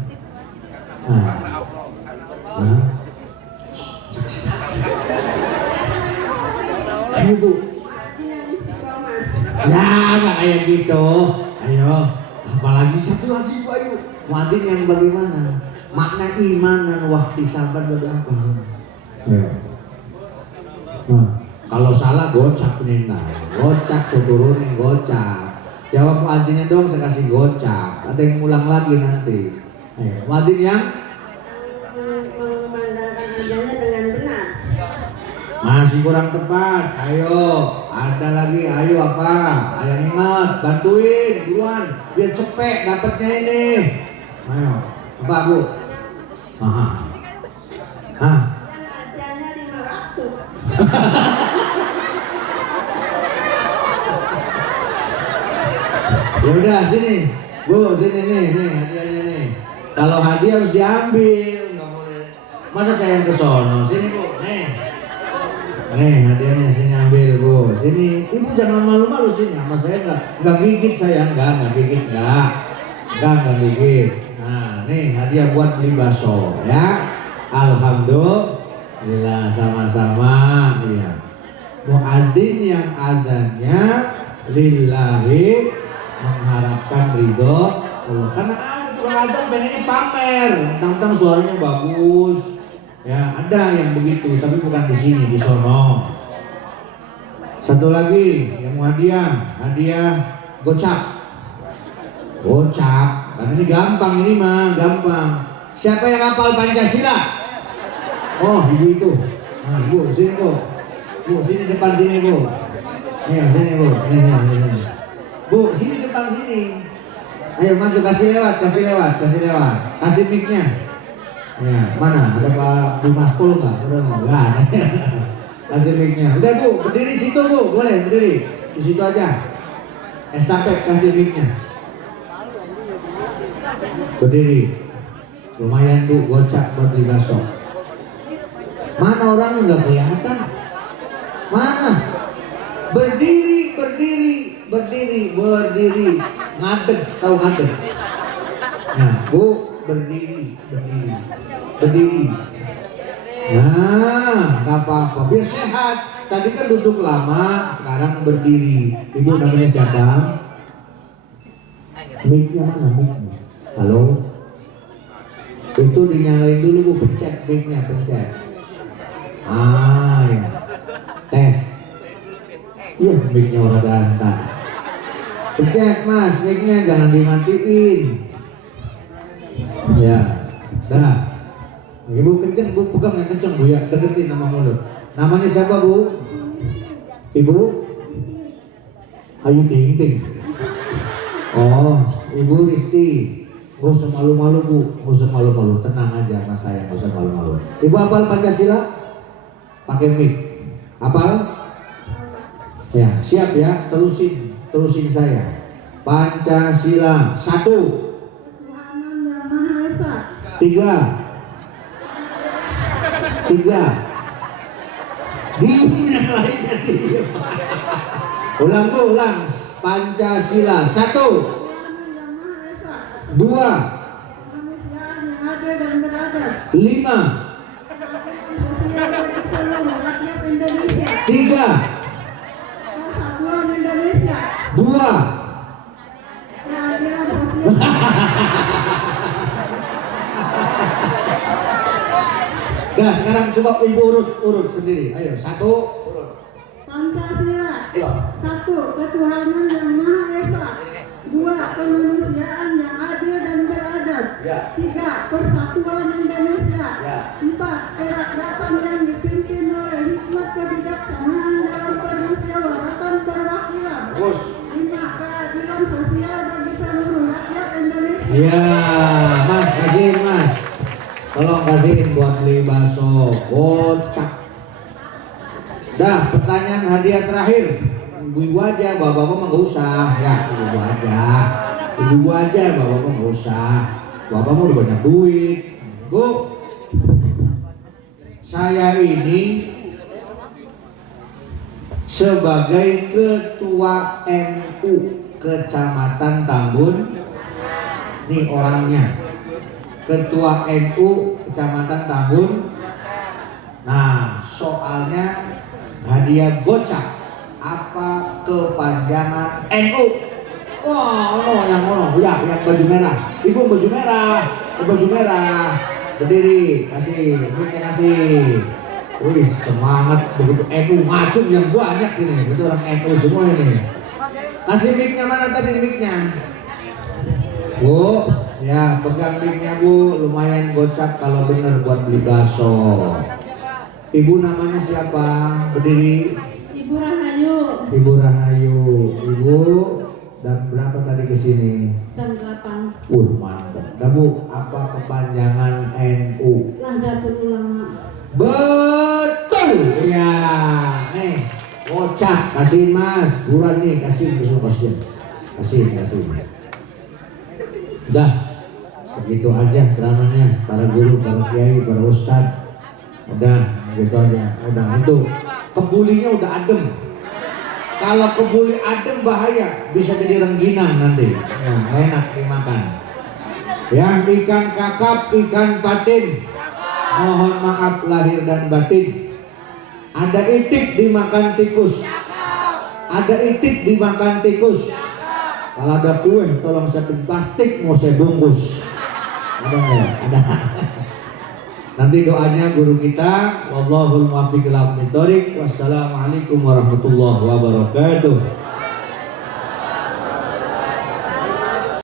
Ayo Bu. Muadzin yang istiqomah. Ya nggak kayak gitu. Ayo. Apalagi satu lagi Bu. Ayo. Muadzin yang bagaimana? Makna iman dan wahtisaban berarti apa? Ayo. Nah, kalau salah gocap nih nah. Gocap turunin gocap. Jawab muadzinnya dong, saya kasih gocap. Ada yang ulang lagi nanti. Ayo, muadzin yang Memandangkan azannya dengan benar. masih kurang tepat. Ayo, ada lagi. Ayo apa? Ayo ingat, bantuin buruan biar cepet dapatnya ini. Ayo, apa Bu? Hah? Yang azannya 5 waktu. Ya udah sini, Bu, sini nih hadiahnya nih. Kalau hadiah harus diambil, nggak boleh. Masa saya yang ke sono? Sini Bu, nih. Nih hadiahnya sini ambil Bu. Sini, Ibu jangan malu-malu sini. Sama saya nggak gigit saya, nggak gigit nggak gigit. Nah, nih hadiah buat beli bakso ya. Alhamdulillah sama-sama. Iya. Muadzin yang azannya lillahi mengharapkan ridho Allah. Karena ada tukang adzan pengennya pamer, tentang suaranya bagus. Ya, ada yang begitu, tapi bukan di sini, di sono. Satu lagi yang mau hadiah gocap. Karena ini gampang ini mah, gampang. Siapa yang hafal Pancasila? Oh, ibu itu. Nah, Bu, sini Bu. Bu, sini depan sini Bu. Ayo, sini Bu. Sini. Bu, sini depan sini. Ayo maju, kasih lewat. Kasih mic-nya. Ya, mana? Ada Pak Dimas Pul nggak? Udah nggak ada. Kasih mic-nya. Udah Bu, berdiri situ Bu, boleh berdiri. Di situ aja. Estafet kasih mic-nya. Berdiri. Lumayan Bu, gocap buat beli bakso. Mana orangnya nggak kelihatan? Mana? Berdiri. Ngadeg, tahu ngadeg? Nah, Bu, berdiri. Nah, nggak apa-apa, biar sehat. Tadi kan duduk lama, sekarang berdiri. Ibu namanya siapa? Mic-nya mana mic-nya? Halo? Itu dinyalain dulu Bu, pencet mic-nya, pencet. Ya. Tes. Iya, mic-nya orang danta. Pencet Mas, mic-nya jangan dimatiin. Ya, dah. Ibu kenceng, Bu, pegang yang kenceng Bu ya, deketin sama mulut. Namanya siapa Bu? Ibu? Ayu Ting Ting. Oh, Ibu Risti. Gak usah malu-malu Bu, gak usah malu-malu, tenang aja Mas saya, gak usah malu-malu. Ibu hafal Pancasila? Pakai mic. Hafal? Ya, siap ya, terusin saya. Pancasila 1 3 Diem yang lainnya diem. Ulang Bu, ulang. Pancasila 1 2 adil dan beradab. 5, Seluruh rakyat Indonesia. 3, Persatuan Indonesia. 2. Keadilan sosial. Nah, sekarang coba ibu urut sendiri. Ayo, 1 urut. Pancasila. Iya. 1. Ketuhanan yang Maha Esa. 2. Kemanusiaan yang adil dan beradab. Ya. 3. Persatuan Indonesia. Ya. 4. Kerakyatan yang dipimpin oleh hikmat kebijaksanaan dalam permusyawaratan perwakilan. Terus. 5. Keadilan sosial bagi seluruh rakyat Indonesia. Iya, Mas, kasihin Mas. Tolong kasihin buat beli bakso kocak. Dah, pertanyaan hadiah terakhir. Ibu-ibu aja, bapak-bapak mah nggak usah. Ya, ibu-ibu aja. Ibu-ibu aja, bapak-bapak nggak usah. Bapak mah udah banyak duit. Bu, saya ini sebagai ketua NU Kecamatan Tambun. Nih orangnya. Ketua NU Kecamatan Tambun. Nah, soalnya hadiah gocap apa kepanjangan NU? Wah, yang yang baju merah. Ibu baju merah, baju merah. Berdiri, kasih, mic-nya kasih. Wih, semangat begitu NU macam yang banyak ini. Itu orang NU semua ini. Kasih mic-nya, mana tadi mic-nya? Bu, ya pegang mic-nya Bu, lumayan gocap kalau bener buat beli bakso. Ibu namanya siapa? Berdiri. Ibu Rahayu. Ibu Rahayu. Ibu dan berapa tadi ke sini? Jam 8. Mantap. Dah Bu, apa kepanjangan NU? Nahdlatul Ulama. Betul. Ya, nih gocap kasihin Mas. Buruan nih, kasihin kasihin. Udah, segitu aja ceramahnya. Para guru, para kiai, para ustadz. Udah, gitu aja. Udah, itu kebulinya udah adem. Kalau kebuli adem bahaya, bisa jadi rengginang nanti. Ya, enak dimakan. Yang ikan kakap, ikan patin, mohon maaf lahir dan batin. Ada itik dimakan tikus. Ada itik dimakan tikus. Kalau ada kue, tolong siapin plastik mau saya bungkus. Ada nggak? Ada. Nanti doanya guru kita. Wallahul muwaffiq ila aqwamit thoriq. Wassalamualaikum warahmatullahi wabarakatuh.